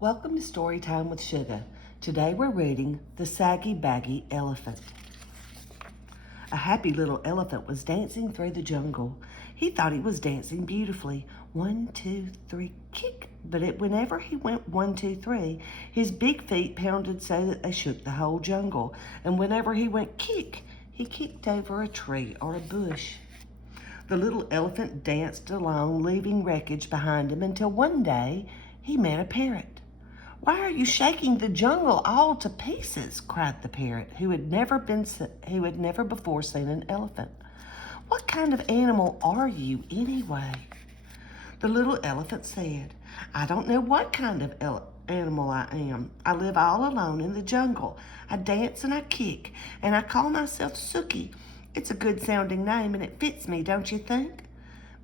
Welcome to Storytime with Sugar. Today we're reading The Saggy, Baggy Elephant. A happy little elephant was dancing through the jungle. He thought he was dancing beautifully. 1, 2, 3, kick. But whenever he went 1, 2, 3, his big feet pounded so that they shook the whole jungle. And whenever he went kick, he kicked over a tree or a bush. The little elephant danced along, leaving wreckage behind him until one day he met a parrot. "Why are you shaking the jungle all to pieces?" cried the parrot, who had never before seen an elephant. "What kind of animal are you anyway?" The little elephant said, "I don't know what kind of animal I am. I live all alone in the jungle. I dance and I kick, and I call myself Suki. It's a good sounding name and it fits me, don't you think?"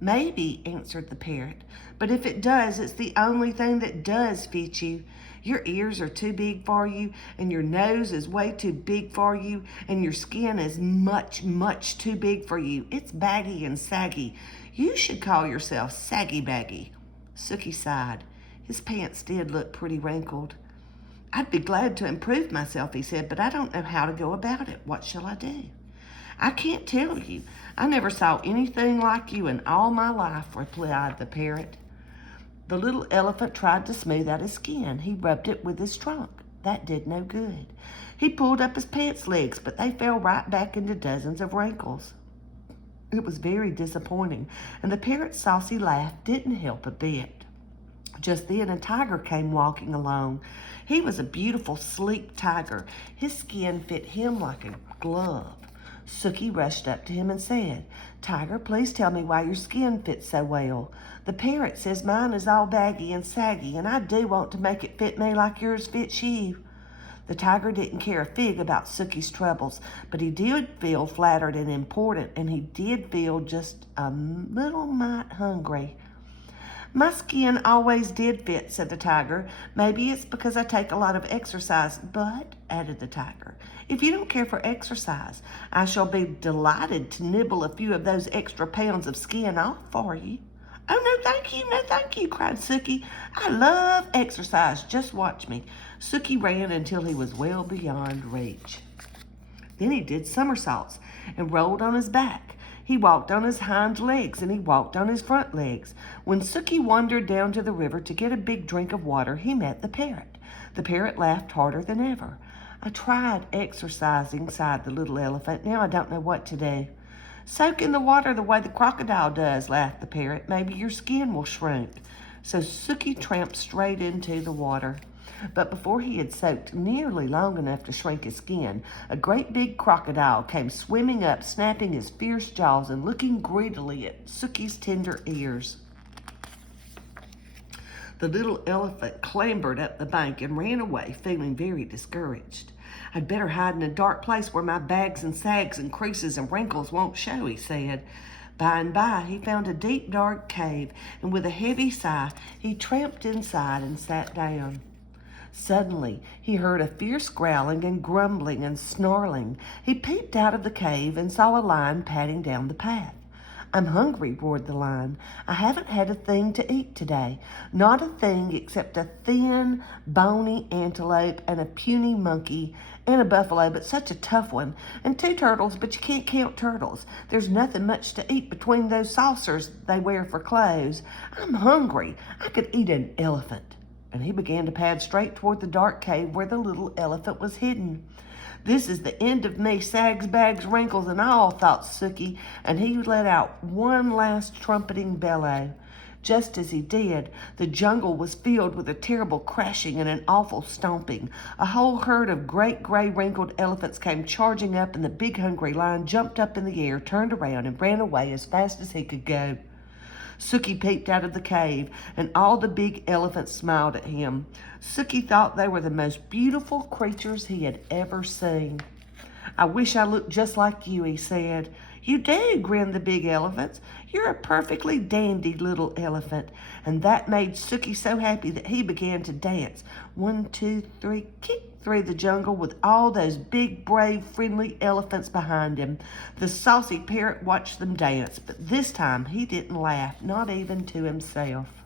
"Maybe," answered the parrot, "but if it does, it's the only thing that does fit you. Your ears are too big for you, and your nose is way too big for you, and your skin is much, much too big for you. It's baggy and saggy. You should call yourself Saggy Baggy." Suki sighed. His pants did look pretty wrinkled. "I'd be glad to improve myself," he said, "but I don't know how to go about it. What shall I do?" "I can't tell you. I never saw anything like you in all my life," replied the parrot. The little elephant tried to smooth out his skin. He rubbed it with his trunk. That did no good. He pulled up his pants legs, but they fell right back into dozens of wrinkles. It was very disappointing, and the parrot's saucy laugh didn't help a bit. Just then a tiger came walking along. He was a beautiful, sleek tiger. His skin fit him like a glove. Suki rushed up to him and said, "Tiger, please tell me why your skin fits so well. The parrot says mine is all baggy and saggy, and I do want to make it fit me like yours fits you." The tiger didn't care a fig about Suki's troubles, but he did feel flattered and important, and he did feel just a little mite hungry. "My skin always did fit," said the tiger. "Maybe it's because I take a lot of exercise. But," added the tiger, "if you don't care for exercise, I shall be delighted to nibble a few of those extra pounds of skin off for you." "Oh, no thank you," cried Suki. "I love exercise. Just watch me." Suki ran until he was well beyond reach. Then he did somersaults and rolled on his back. He walked on his hind legs and he walked on his front legs. When Suki wandered down to the river to get a big drink of water, he met the parrot. The parrot laughed harder than ever. "I tried exercising," sighed the little elephant. "Now I don't know what to do." "Soak in the water the way the crocodile does," laughed the parrot. "Maybe your skin will shrink." So Suki tramped straight into the water. But before he had soaked nearly long enough to shrink his skin, a great big crocodile came swimming up, snapping his fierce jaws and looking greedily at Suki's tender ears. The little elephant clambered up the bank and ran away, feeling very discouraged. "I'd better hide in a dark place where my bags and sags and creases and wrinkles won't show," he said. By and by, he found a deep, dark cave, and with a heavy sigh, he tramped inside and sat down. Suddenly, he heard a fierce growling and grumbling and snarling. He peeped out of the cave and saw a lion padding down the path. "I'm hungry," roared the lion. "I haven't had a thing to eat today. Not a thing except a thin, bony antelope and a puny monkey and a buffalo, but such a tough one, and 2 turtles, but you can't count turtles. There's nothing much to eat between those saucers they wear for clothes. I'm hungry. I could eat an elephant." And he began to pad straight toward the dark cave where the little elephant was hidden. "This is the end of me, sags, bags, wrinkles, and all," thought Suki, and he let out one last trumpeting bellow. Just as he did, the jungle was filled with a terrible crashing and an awful stomping. A whole herd of great gray wrinkled elephants came charging up, and the big hungry lion jumped up in the air, turned around, and ran away as fast as he could go. Suki peeped out of the cave, and all the big elephants smiled at him. Suki thought they were the most beautiful creatures he had ever seen. "I wish I looked just like you," he said. "You do," grinned the big elephants. "You're a perfectly dandy little elephant." And that made Suki so happy that he began to dance. 1, 2, 3, kick, through the jungle with all those big, brave, friendly elephants behind him. The saucy parrot watched them dance, but this time he didn't laugh, not even to himself.